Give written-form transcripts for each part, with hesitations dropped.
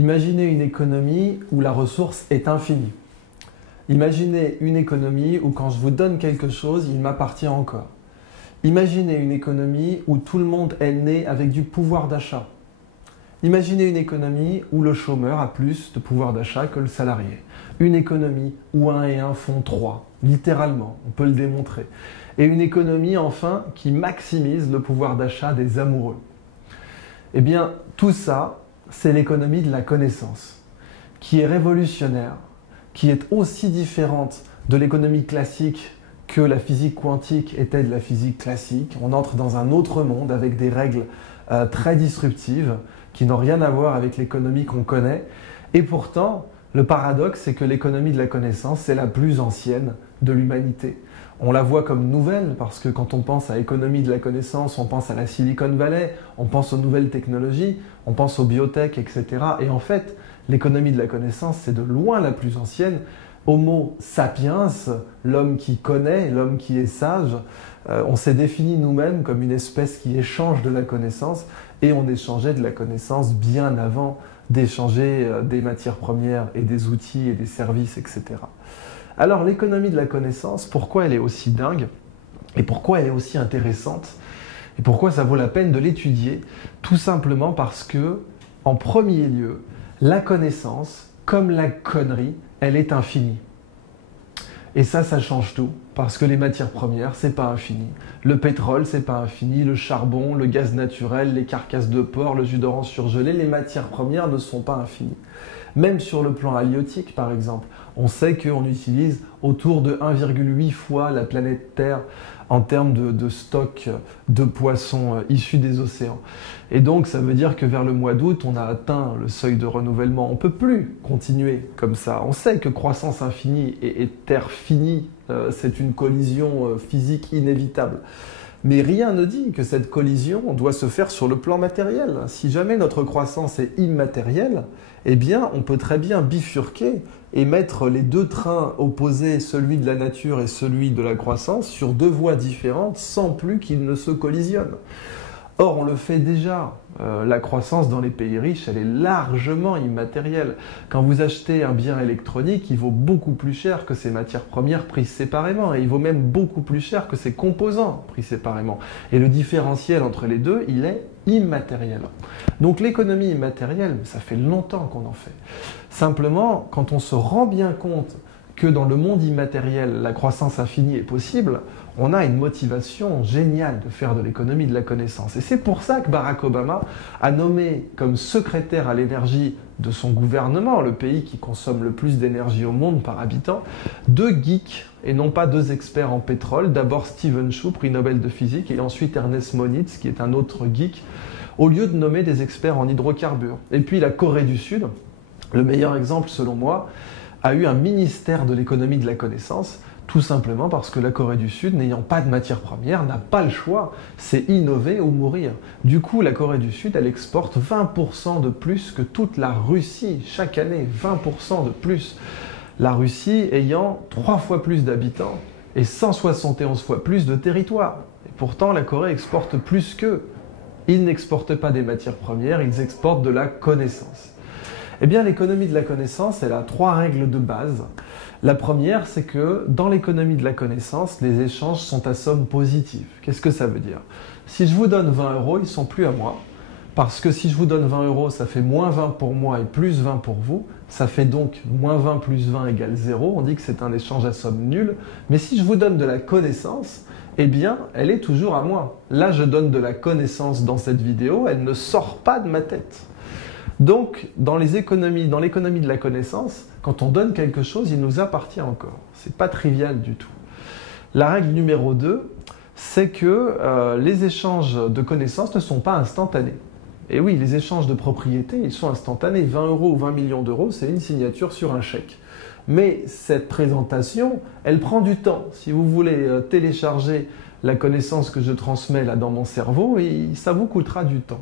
Imaginez une économie où la ressource est infinie. Imaginez une économie où quand je vous donne quelque chose, il m'appartient encore. Imaginez une économie où tout le monde est né avec du pouvoir d'achat. Imaginez une économie où le chômeur a plus de pouvoir d'achat que le salarié. Une économie où 1 et 1 font 3, littéralement, on peut le démontrer. Et une économie enfin qui maximise le pouvoir d'achat des amoureux. Eh bien, tout ça, c'est l'économie de la connaissance, qui est révolutionnaire, qui est aussi différente de l'économie classique que la physique quantique était de la physique classique. On entre dans un autre monde avec des règles très disruptives qui n'ont rien à voir avec l'économie qu'on connaît. Et pourtant, le paradoxe, c'est que l'économie de la connaissance, c'est la plus ancienne de l'humanité. On la voit comme nouvelle parce que quand on pense à l'économie de la connaissance, on pense à la Silicon Valley, on pense aux nouvelles technologies, on pense aux biotech, etc. Et en fait, l'économie de la connaissance, c'est de loin la plus ancienne. Homo sapiens, l'homme qui connaît, l'homme qui est sage, on s'est défini nous-mêmes comme une espèce qui échange de la connaissance et on échangeait de la connaissance bien avant d'échanger des matières premières et des outils et des services, etc. Alors l'économie de la connaissance, pourquoi elle est aussi dingue et pourquoi elle est aussi intéressante et pourquoi ça vaut la peine de l'étudier? Tout simplement parce que, en premier lieu, la connaissance, comme la connerie, elle est infinie. Et ça change tout, parce que les matières premières, c'est pas infini. Le pétrole, c'est pas infini, le charbon, le gaz naturel, les carcasses de porc, le jus d'orange surgelé, les matières premières ne sont pas infinies. Même sur le plan halieutique, par exemple, on sait qu'on utilise autour de 1,8 fois la planète Terre en termes de stock de poissons issus des océans. Et donc, ça veut dire que vers le mois d'août, on a atteint le seuil de renouvellement. On ne peut plus continuer comme ça. On sait que croissance infinie et Terre finie, c'est une collision physique inévitable. Mais rien ne dit que cette collision doit se faire sur le plan matériel. Si jamais notre croissance est immatérielle, eh bien, on peut très bien bifurquer et mettre les deux trains opposés, celui de la nature et celui de la croissance, sur deux voies différentes sans plus qu'ils ne se collisionnent. Or, on le fait déjà. La croissance dans les pays riches, elle est largement immatérielle. Quand vous achetez un bien électronique, il vaut beaucoup plus cher que ses matières premières prises séparément. Et il vaut même beaucoup plus cher que ses composants pris séparément. Et le différentiel entre les deux, il est immatériel. Donc l'économie immatérielle, ça fait longtemps qu'on en fait. Simplement, quand on se rend bien compte que dans le monde immatériel, la croissance infinie est possible, on a une motivation géniale de faire de l'économie de la connaissance. Et c'est pour ça que Barack Obama a nommé comme secrétaire à l'énergie de son gouvernement, le pays qui consomme le plus d'énergie au monde par habitant, 2 geeks et non pas 2 experts en pétrole. D'abord Stephen Chu, prix Nobel de physique, et ensuite Ernest Moniz, qui est un autre geek, au lieu de nommer des experts en hydrocarbures. Et puis la Corée du Sud, le meilleur exemple selon moi, a eu un ministère de l'économie de la connaissance, tout simplement parce que la Corée du Sud, n'ayant pas de matières premières, n'a pas le choix, c'est innover ou mourir. Du coup, la Corée du Sud, elle exporte 20% de plus que toute la Russie, chaque année, 20% de plus. La Russie ayant 3 fois plus d'habitants et 171 fois plus de territoire. Et pourtant, la Corée exporte plus qu'eux. Ils n'exportent pas des matières premières, ils exportent de la connaissance. Eh bien, l'économie de la connaissance, elle a 3 règles de base. La première, c'est que dans l'économie de la connaissance, les échanges sont à somme positive. Qu'est-ce que ça veut dire? Si je vous donne 20 euros, ils ne sont plus à moi. Parce que si je vous donne 20 euros, ça fait moins 20 pour moi et plus 20 pour vous. Ça fait donc moins 20 plus 20 égale 0. On dit que c'est un échange à somme nulle. Mais si je vous donne de la connaissance, eh bien, elle est toujours à moi. Là, je donne de la connaissance dans cette vidéo, elle ne sort pas de ma tête. Donc, dans l'économie de la connaissance, quand on donne quelque chose, il nous appartient encore. C'est pas trivial du tout. La règle numéro 2, c'est que les échanges de connaissances ne sont pas instantanés. Et oui, les échanges de propriété, ils sont instantanés. 20 euros ou 20 millions d'euros, c'est une signature sur un chèque. Mais cette présentation, elle prend du temps. Si vous voulez télécharger la connaissance que je transmets là dans mon cerveau, ça vous coûtera du temps.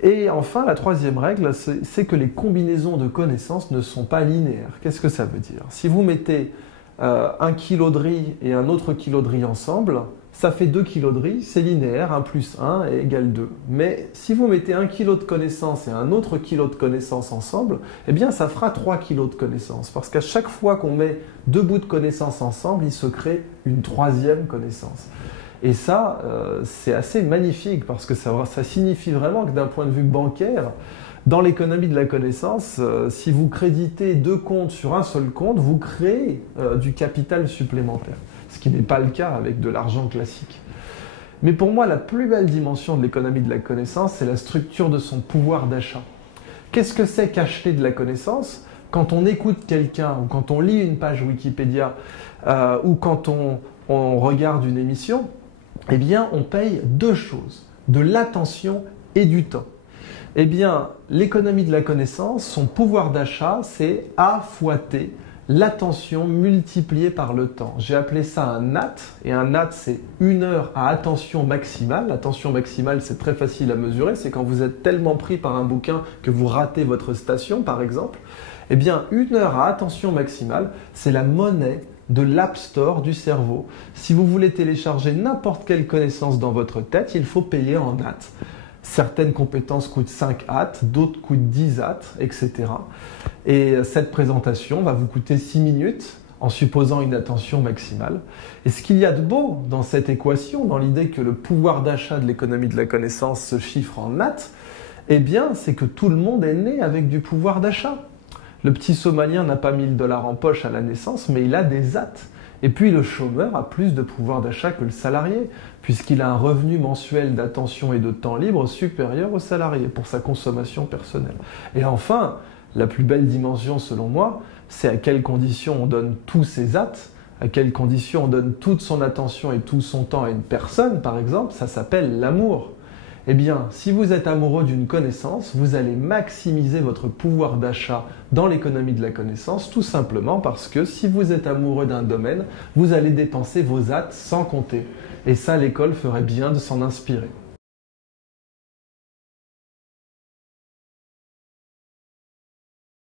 Et enfin, la 3e règle, c'est que les combinaisons de connaissances ne sont pas linéaires. Qu'est-ce que ça veut dire? Si vous mettez 1 kg de riz et un autre kilo de riz ensemble, ça fait 2 kg de riz, c'est linéaire, 1 plus 1 égale 2. Mais si vous mettez 1 kg de connaissances et un autre kilo de connaissances ensemble, eh bien ça fera 3 kg de connaissances. Parce qu'à chaque fois qu'on met deux bouts de connaissances ensemble, il se crée une troisième connaissance. Et ça, c'est assez magnifique parce que ça signifie vraiment que d'un point de vue bancaire, dans l'économie de la connaissance, si vous créditez deux comptes sur un seul compte, vous créez du capital supplémentaire. Ce qui n'est pas le cas avec de l'argent classique. Mais pour moi, la plus belle dimension de l'économie de la connaissance, c'est la structure de son pouvoir d'achat. Qu'est-ce que c'est qu'acheter de la connaissance? Quand on écoute quelqu'un, ou quand on lit une page Wikipédia, ou quand on regarde une émission, eh bien, on paye deux choses, de l'attention et du temps. Eh bien, l'économie de la connaissance, son pouvoir d'achat, c'est A fois T, l'attention multipliée par le temps. J'ai appelé ça un NAT, et un NAT, c'est 1 heure à attention maximale. L'attention maximale, c'est très facile à mesurer, c'est quand vous êtes tellement pris par un bouquin que vous ratez votre station, par exemple. Eh bien, 1 heure à attention maximale, c'est la monnaie de l'App Store du cerveau. Si vous voulez télécharger n'importe quelle connaissance dans votre tête, il faut payer en NAT. Certaines compétences coûtent 5 AT, d'autres coûtent 10 AT, etc. Et cette présentation va vous coûter 6 minutes en supposant une attention maximale. Et ce qu'il y a de beau dans cette équation, dans l'idée que le pouvoir d'achat de l'économie de la connaissance se chiffre en NAT, eh bien, c'est que tout le monde est né avec du pouvoir d'achat. Le petit Somalien n'a pas 1 000 $ en poche à la naissance, mais il a des AT. Et puis le chômeur a plus de pouvoir d'achat que le salarié, puisqu'il a un revenu mensuel d'attention et de temps libre supérieur au salarié pour sa consommation personnelle. Et enfin, la plus belle dimension selon moi, c'est à quelles conditions on donne tous ses actes, à quelles conditions on donne toute son attention et tout son temps à une personne, par exemple, ça s'appelle l'amour. Eh bien, si vous êtes amoureux d'une connaissance, vous allez maximiser votre pouvoir d'achat dans l'économie de la connaissance, tout simplement parce que si vous êtes amoureux d'un domaine, vous allez dépenser vos actes sans compter. Et ça, l'école ferait bien de s'en inspirer.